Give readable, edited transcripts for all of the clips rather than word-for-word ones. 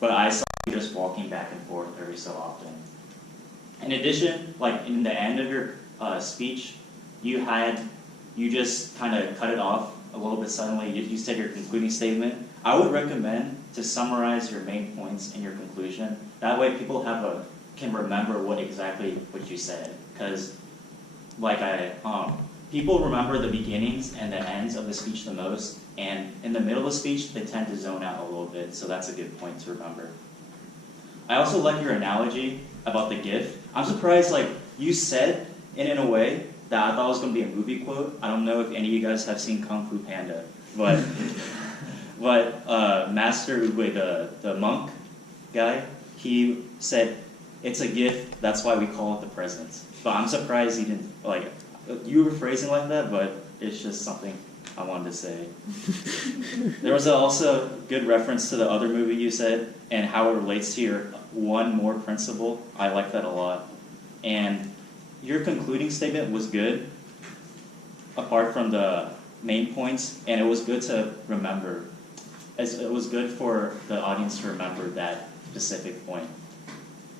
but I saw you just walking back and forth every so often. In addition, like in the end of your speech, you just kind of cut it off a little bit suddenly. You said your concluding statement. I would recommend to summarize your main points in your conclusion. That way people can remember what you said. Because people remember the beginnings and the ends of the speech the most, and in the middle of the speech, they tend to zone out a little bit, so that's a good point to remember. I also like your analogy about the GIF. I'm surprised, you said it in a way that I thought was going to be a movie quote. I don't know if any of you guys have seen Kung Fu Panda, but Master Oogway, the monk guy, he said, it's a gift, that's why we call it the present. But I'm surprised he didn't, you were phrasing like that, but it's just something I wanted to say. There was also good reference to the other movie you said and how it relates to your one more principle. I like that a lot. And your concluding statement was good, apart from the main points, and it was good to remember. It was good for the audience to remember that specific point.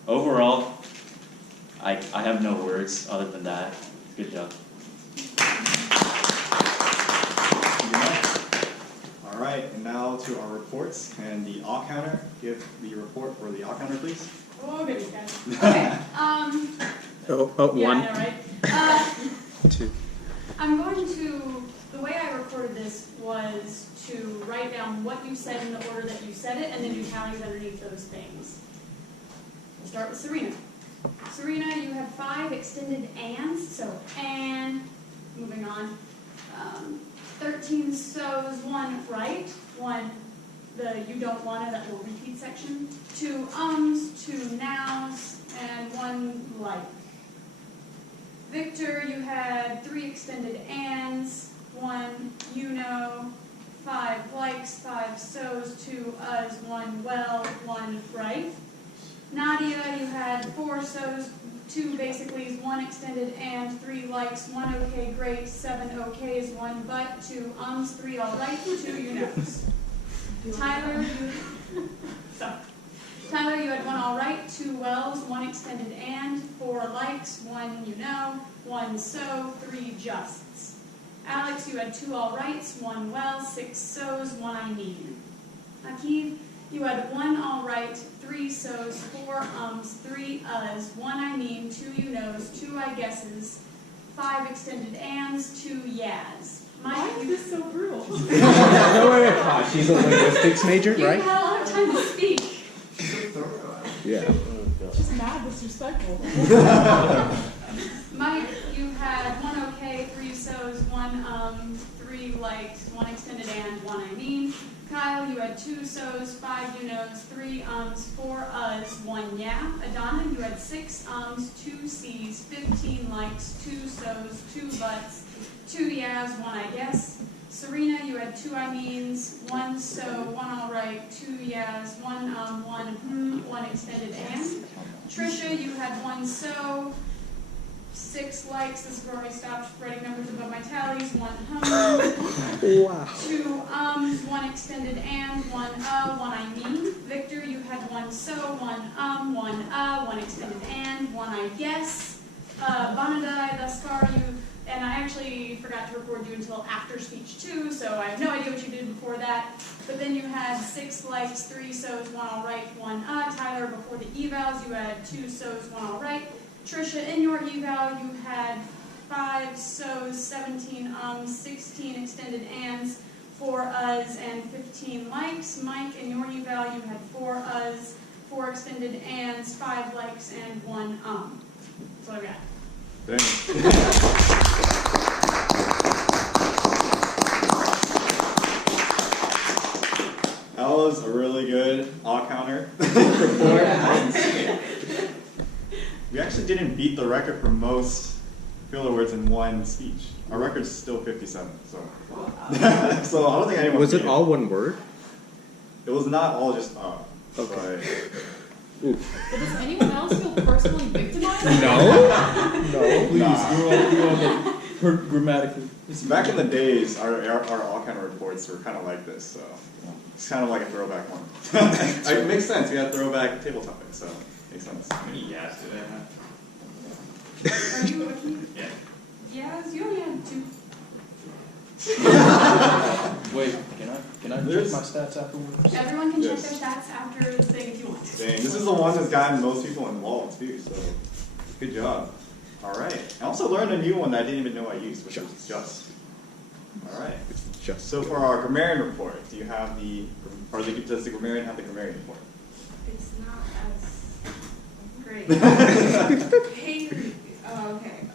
Overall, I have no words other than that. Good job. All right, and now to our reports and the all counter. Give the report for the all counter, please. Oh, goodness, guys. Okay. Yeah, one. I know, right? 2. I'm going to, the way I recorded this was to write down what you said in the order that you said it, and then do tallies underneath those things. We'll start with Serena. Serena, you had 5 extended ands, so and, moving on. 13 so's, 1 right, 1 the you don't wanna, that little repeat section, 2 ums, 2 nows, and 1 like. Victor, you had 3 extended ands, 1 you know, 5 likes, 5 so's, 2 uhs, 1 well, 1 right. Nadia, you had 4 so's, 2 basicallys, 1 extended and, 3 likes, 1 okay, great, 7 okays, 1 but, 2 ums, 3 all right, 2 you knows. Tyler, you had 1 all right, 2 wells, 1 extended and, 4 likes, 1 you know, 1 so, 3 justs. Alex, you had 2 all rights, 1 well, 6 so's, 1 I mean. Akiv, you had 1 all right, 3 so's, 4 ums, 3 uhs, 1 I mean, 2 you knows, 2 I guesses, 5 extended ands, 2 yas. Why is this so brutal? No, wait. She's a linguistics major, You right? had a lot of time to speak. Yeah. She's mad, disrespectful. Mike, you had 1 okay, 3 so's, 1 3 likes, 1 extended and, 1 I mean. Kyle, you had 2 so's, 5 you knows, 3 ums, 4 uhs, 1 yeah. Adana, you had 6 ums, 2 c's, 15 likes, 2 so's, 2 buts, 2 yeahs, 1 I guess. Serena, you had 2 I means, 1 so, 1 all right, 2 yeahs, 1 1 1 extended and. Trisha, you had 1 so, 6 likes, this is where I stopped writing numbers above my tallies, 1 Wow. 2 ums, 1 extended and, 1 1 I mean. Victor, you had 1 so, 1 1 1 extended and, 1 I guess. Bhanodai, thus far and I actually forgot to record you until after speech 2, so I have no idea what you did before that. But then you had 6 likes, 3 so's, 1 all right, 1 Tyler, before the evals, you had 2 so's, 1 all right. Trisha, in your eval, you had 5 so's, 17 ums, 16 extended ands, 4 uhs, and 15 likes. Mike, in your eval, you had 4 uhs, 4 extended ands, 5 likes, and 1 That's all I got. That was a really good all counter. We actually didn't beat the record for most filler words in one speech. Our record's still 57, so. So I don't think anyone Was it beat all one word? It was not all just Okay. But does anyone else feel personally victimized? No. Please, grammatically. Back in the days, our all kind of reports were kind of like this, so. It's kind of like a throwback one. It makes sense. We had throwback table topics, so it makes sense. How many yes did I have? Are you looking? Yeah. Yes, you only had 2. Wait, can I check my stats afterwards? Everyone can check Yes. their stats after the thing if you want. Dang, this is the one that's gotten most people involved too, so good job. Alright. I also learned a new one that I didn't even know I used, which was just. Alright. Just. So for our grammarian report, do you have does the grammarian have the grammarian report? It's not as great. Hey, okay.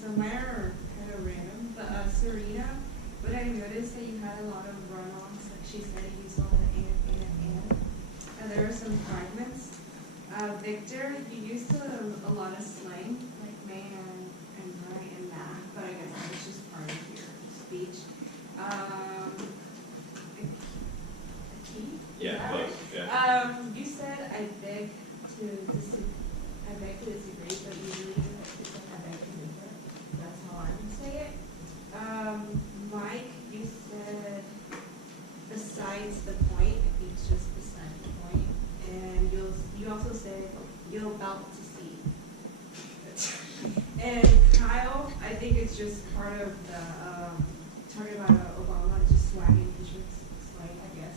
So mine are kind of random, but Serena, but I noticed that you had a lot of run-ons. Like she said, you used a lot of and there were some fragments. Victor, you used a lot of slang, like man and right and math, but I guess that's just part of your speech. Yeah, both. Yeah. You said I beg to disagree, but usually it's like I beg to differ. That's how I would say it. Mike, you said besides the point, I think it's just beside the point. And you also said you're about to see. And Kyle, I think it's just part of the talking about Obama, just swagging pictures, slang, I guess.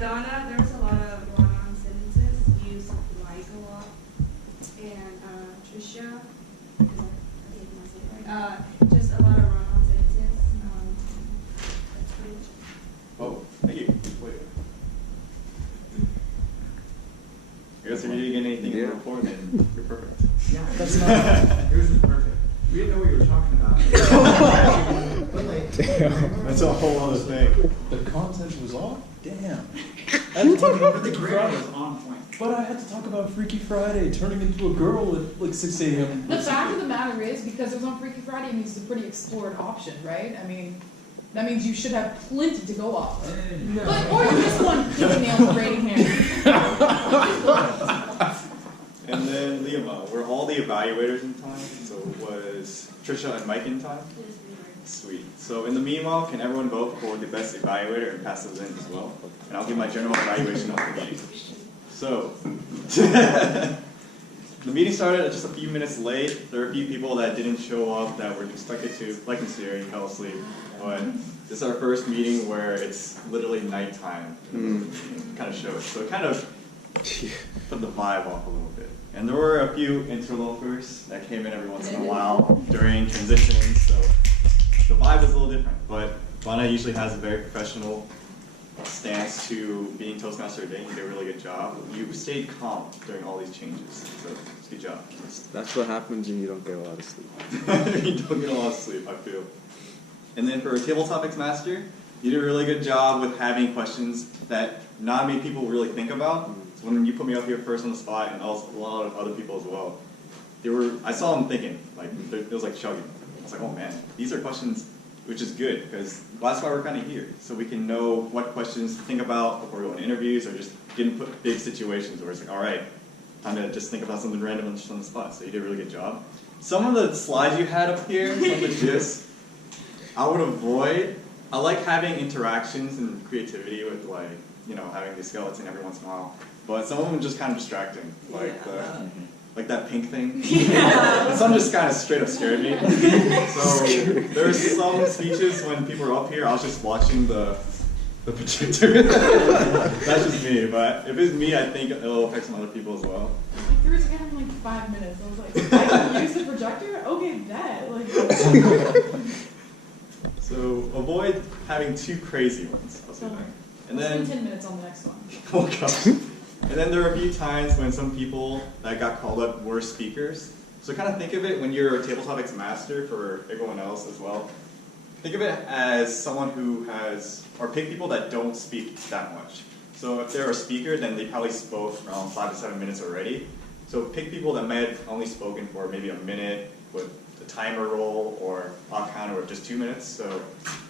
Donna, there was a lot of run-on sentences. You used like a lot. And Tricia, just a lot of run-on sentences. That's pretty much it. Oh, thank you. Wait. I guess if you didn't get anything in the report, then you're perfect. Yeah, that's not. Yours is perfect. We didn't know what you were talking about. But like, That's a whole other thing. The content was off? Damn. but the grammar was on point. But I had to talk about Freaky Friday turning into a girl at like 6 a.m. The fact of the matter is, because it was on Freaky Friday, it means it's a pretty explored option, right? I mean, that means you should have plenty to go off of. No. But, or you just want fingernails braiding hair. And then Liam, were all the evaluators in time? So was Trisha and Mike in time? Sweet. So in the meanwhile, can everyone vote for the best evaluator and pass those in as well? And I'll give my general evaluation of the meeting. So, the meeting started just a few minutes late. There were a few people that didn't show up that were expected to, like in Syria, fell asleep. But this is our first meeting where it's literally nighttime. Kind of shows. So it kind of put the vibe off a little bit. And there were a few interlopers that came in every once in a while during transitions. So the vibe was a little different. But Bhanodai usually has a very professional stance to being Toastmaster today. You did a really good job. You stayed calm during all these changes. So it's a good job. That's what happens when you don't get a lot of sleep. You don't get a lot of sleep, I feel. And then for Table Topics Master, you did a really good job with having questions that not many people really think about. So when you put me up here first on the spot, and also a lot of other people as well, I saw them thinking, like it was like chugging. I was like, oh man, these are questions, which is good because that's why we're kind of here, so we can know what questions to think about before we go in interviews, or just getting put big situations where it's like, all right, time to just think about something random and just on the spot. So you did a really good job. Some of the slides you had up here, some of the gifs, I would avoid. I like having interactions and creativity with like, having the skeleton every once in a while. But some of them are just kind of distracting, like that pink thing. Some just kind of straight up scared me. So there's some speeches when people are up here, I was just watching the projector. That's just me, but if it's me, I think it'll affect some other people as well. Like, there was a guy in like 5 minutes. I was like, I can use the projector? Okay, that. Like, So avoid having too crazy ones. And then spend 10 minutes on the next one. oh gosh. And then there were a few times when some people that got called up were speakers. So kind of think of it when you're a Table Topics Master for everyone else as well. Think of it as someone who or pick people that don't speak that much. So if they're a speaker, then they probably spoke around 5 to 7 minutes already. So pick people that might have only spoken for maybe a minute with a timer roll or off counter of just 2 minutes. So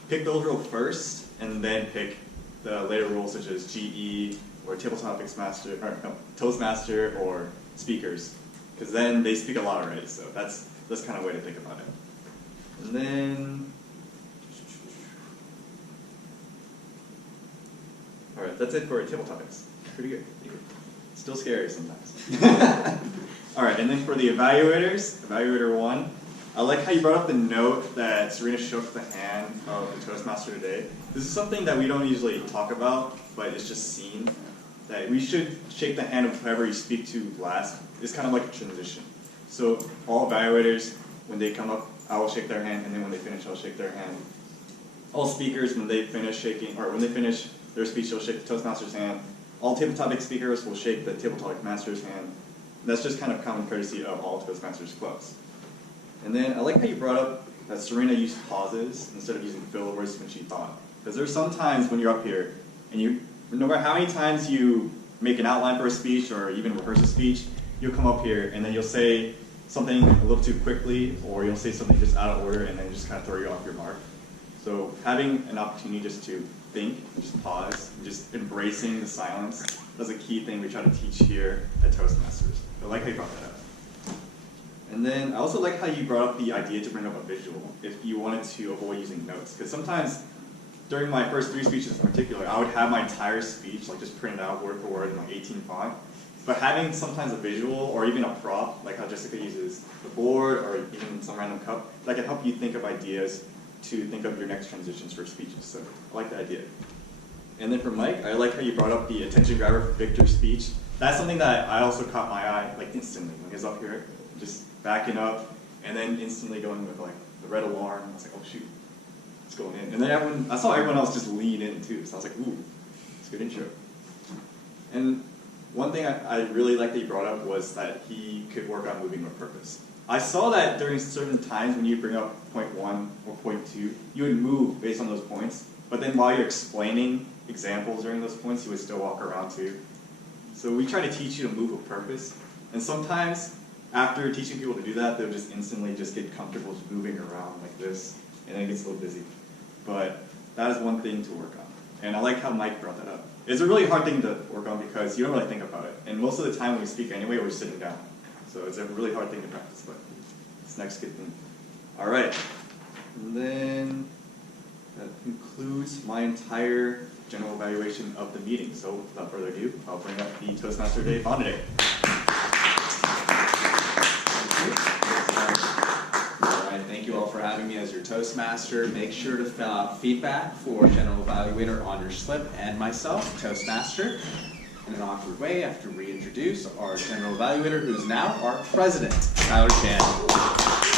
pick those roles first, and then pick the later roles such as GE or Table Topics Master, or no, Toastmaster or speakers, because then they speak a lot already. So that's kind of a way to think about it. And then Alright, that's it for table topics. Pretty good. Still scary sometimes. Alright, and then for the evaluators, evaluator 1, I like how you brought up the note that Serena shook the hand of the Toastmaster today. This is something that we don't usually talk about, but it's just seen. That we should shake the hand of whoever you speak to last. It's kind of like a transition. So all evaluators, when they come up, I will shake their hand, and then when they finish, I'll shake their hand. All speakers, when they finish shaking, or when they finish their speech, they'll shake the Toastmaster's hand. All table topic speakers will shake the table topic master's hand. And that's just kind of common courtesy of all Toastmasters clubs. And then I like how you brought up that Serena used pauses instead of using filler words when she thought. Because there's some times when you're up here, and you, no matter how many times you make an outline for a speech or even rehearse a speech, you'll come up here and then you'll say something a little too quickly, or you'll say something just out of order and then just kind of throw you off your mark. So having an opportunity just to think, just pause, just embracing the silence, that's a key thing we try to teach here at Toastmasters. I like how you brought that up. And then I also like how you brought up the idea to bring up a visual if you wanted to avoid using notes. Because sometimes during my first 3 speeches in particular, I would have my entire speech like just printed out word for word in like 18 font. But having sometimes a visual or even a prop, like how Jessica uses the board or even some random cup, that can help you think of ideas to think of your next transitions for speeches. So I like the idea. And then for Mike, I like how you brought up the attention grabber for Victor's speech. That's something that I also caught my eye like instantly when he was up here, just backing up and then instantly going with like the red alarm. I was like, oh shoot, it's going in. And then I saw everyone else just lean in too. So I was like, ooh, it's a good intro. And one thing I really like that you brought up was that he could work on moving with purpose. I saw that during certain times when you bring up point 1 or point 2, you would move based on those points, but then while you're explaining examples during those points, you would still walk around too. So we try to teach you to move with purpose, and sometimes after teaching people to do that, they'll just instantly just get comfortable just moving around like this, and then it gets a little busy. But that is one thing to work on, and I like how Mike brought that up. It's a really hard thing to work on because you don't really think about it, and most of the time when we speak anyway, we're sitting down. So it's a really hard thing to practice, but it's next good thing. All right, and then that concludes my entire general evaluation of the meeting. So without further ado, I'll bring up the Toastmaster Day Bhanodai. All right, thank you all for having me as your Toastmaster. Make sure to fill out feedback for General Evaluator on your slip and myself, Toastmaster. In an awkward way, I have to reintroduce our General Evaluator, who is now our President, Tyler Chan.